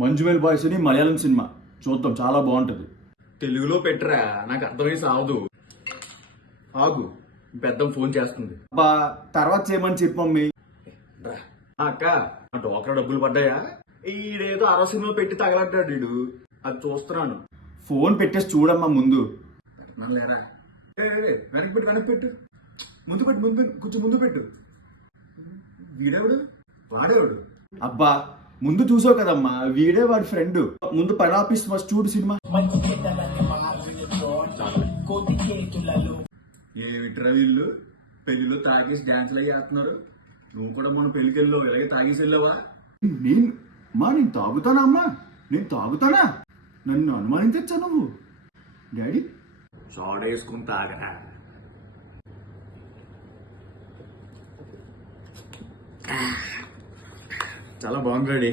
Manjummel boys అని Malayalam cinema చూద్దాం, చాలా బాగుంటది. తెలుగులో పెట్టరా, నాకు అర్థమై సావదు. ఆగు, పెద్ద ఫోన్ చేస్తుంది. అబ్బా తర్వాత చేయమని చెప్పు మమ్మీ. అక్క, ఆ డోక్రా డబ్బులు పడ్డాయా? ఈడేదో అరవ సినిమా పెట్టి తగలడ్డాడు వీడు, అది చూస్తున్నాను. ఫోన్ పెట్టేసి చూడమ్మా ముందు. లేరా, వెనక్కి పెట్టు, వెనక్కి పెట్టు, ముందు పెట్టు, ముందు కొంచెం ముందు పెట్టు. వీడెవడు, వాడేవాడు. అబ్బా ముందు చూసావు కదమ్మా, వీడే వాడి ఫ్రెండ్. ముందు పని ఆఫీస్ ఫస్ట్ చూడు సినిమా. ఏమిట్రా వీళ్ళు పెళ్లిలో తాగేసి డాన్సులు అయ్యి ఆడుతున్నారు. నువ్వు కూడా మొన్న పెళ్లికి వెళ్ళావు, ఇలాగే తాగేసి వెళ్ళావా? నేను తాగుతానా అమ్మా? నేను తాగుతానా? నన్ను అనుమానించచ్చా నువ్వు? డాడీ సోడా వేసుకుని తాగరా. చాలా బాగుంది.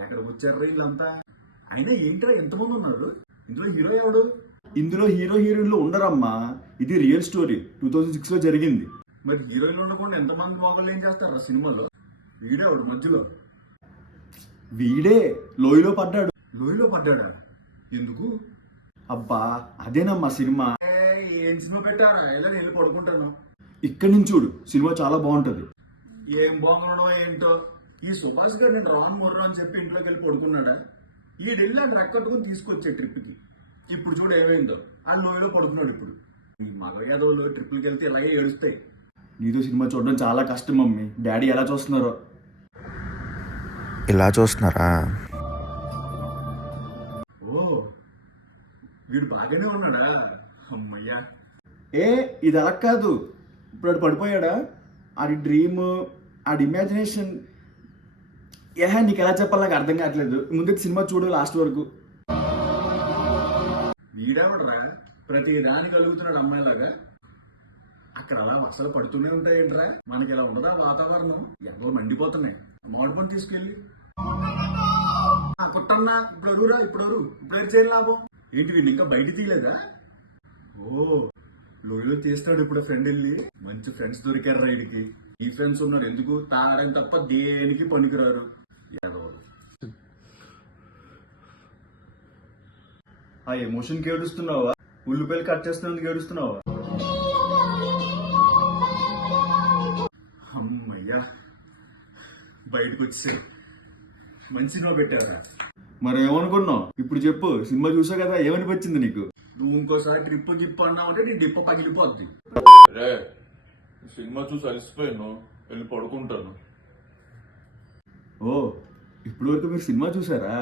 ఎక్కడ వచ్చారు వీళ్ళంతా? అయినా ఏంట్రా ఎంతమంది ఉన్నారు? ఇందులో హీరో ఎవడు? ఇందులో హీరోయిన్లు ఉండరమ్మా, ఇది రియల్ స్టోరీ, 2006 లో జరిగింది. మరి హీరోయిన్లు ఉండకుండా ఎంతమంది మొగలు ఏం చేస్తారా సినిమాలో? వీడేవాడు మధ్యలో. వీడే లోయలో పడ్డాడు. లోయలో పడ్డాడా? ఎందుకు? అబ్బా అదేనమ్మా సినిమా. ఏం సినిమా పెట్టారా? ఎలా నేను పడుకుంటాను. ఇక్కడి నుంచి చూడు, సినిమా చాలా బాగుంటది. ఏం బాగుండడం ఏంటో. ఈ సుభాష్ గారు నేను రాను మొర్రా అని చెప్పి ఇంట్లోకి వెళ్ళి పడుకున్నాడా? ఈడెళ్ళి ఆయన రెక్కట్టుకుని తీసుకొచ్చే ట్రిప్కి. ఇప్పుడు చూడు ఏమైందో, ఆ లోయలో పడుకున్నాడు. ఇప్పుడు ఈ మగ యాదవులు ట్రిప్లకి వెళ్తే ఇలాగే ఏడుస్తాయి. నీతో సినిమా చూడడం చాలా కష్టం మమ్మీ. డాడీ ఎలా చూస్తున్నారో. ఇలా చూస్తున్నారా? ఓ, వీడు బాగానే ఉన్నాడా? అమ్మయ్యా. ఇది అలా కాదు, ఇప్పుడు ఆడు పడిపోయాడా? ఆడి డ్రీమ్, ఆడి ఇమాజినేషన్, నీకు ఎలా చెప్పాలి నాకు అర్థం కావట్లేదు. ముందు సినిమా చూడు లాస్ట్ వరకు. వీడేవడరా ప్రతి దానికి కలుగుతున్నాడు అమ్మాయిలాగా? అక్కడ అలా వర్షాలు పడుతూనే ఉంటాయేంట్రా? మనకి ఇలా ఉండదా వాతావరణం? ఎవరు మండిపోతున్నాయి. మామిడి పండు తీసుకెళ్ళి కొట్టన్నా. ఇప్పుడు అరువురా, ఇప్పుడు చేయని లాభం ఏంటి? వీడిని ఇంకా బయట తీయలేదా? ఓ, లోయలో తీస్తాడు ఇప్పుడు ఫ్రెండ్ వెళ్ళి. మంచి ఫ్రెండ్స్ దొరికారు రైడ్కి. ఈ ఫ్రెండ్స్ ఉన్నారు ఎందుకు? తాగడం తప్ప దేనికి పనికిరారు యాదవులు. ఆ ఎమోషన్కి ఏడుస్తున్నావా? ఉల్లిపాయలు కట్ చేస్తున్నందుకు ఏడుస్తున్నావా? అమ్మయ్యా, బయటకు వచ్చేసారు. మంచి సినిమా పెట్టారా? మరి ఏమనుకున్నావు? ఇప్పుడు చెప్పు, సినిమా చూసావు కదా, ఏమనిపించింది నీకు? నువ్వు ఇంకోసారి ట్రిప్ గిప్పు అన్నావు అంటే నీ డిప్ప పగిలిపోద్ది. రే, సినిమా చూసి అలసిపోయాను, వెళ్ళి పడుకుంటాను. ఓ, ఇప్పుడు వరకు మీరు సినిమా చూసారా?